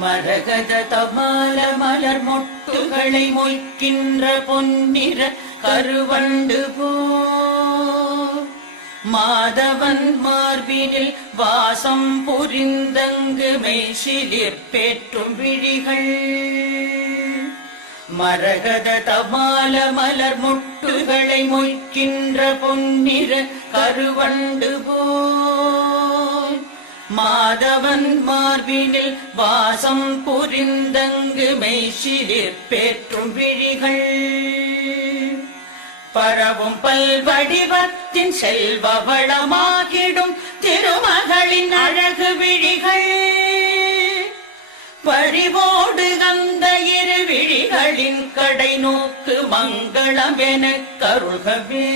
மரகத தபால மலர் மொட்டுகளை மொய்க்கின்ற பொன்னிற கருவண்டு போ மாதவன் மார்பினில் வாசம் புரிந்தங்கு மெய்சிலிர் பேற்றும் விழிகள் மரகத தபால மலர் மொட்டுகளை மொய்க்கின்ற பொன்னிற கருவண்டு போ மாதவன் மார்பினில் வாசம் புரிந்தங்கு மெய்சிலிர் பேற்றும் விழிகள் பரவும் பல்வடிவத்தின் செல்வ வளமாகிடும் திருமகளின் அழகு விழிகள் பறிவோடு அந்த இரு விழிகளின் கடை நோக்கு மங்களம் என கருகவே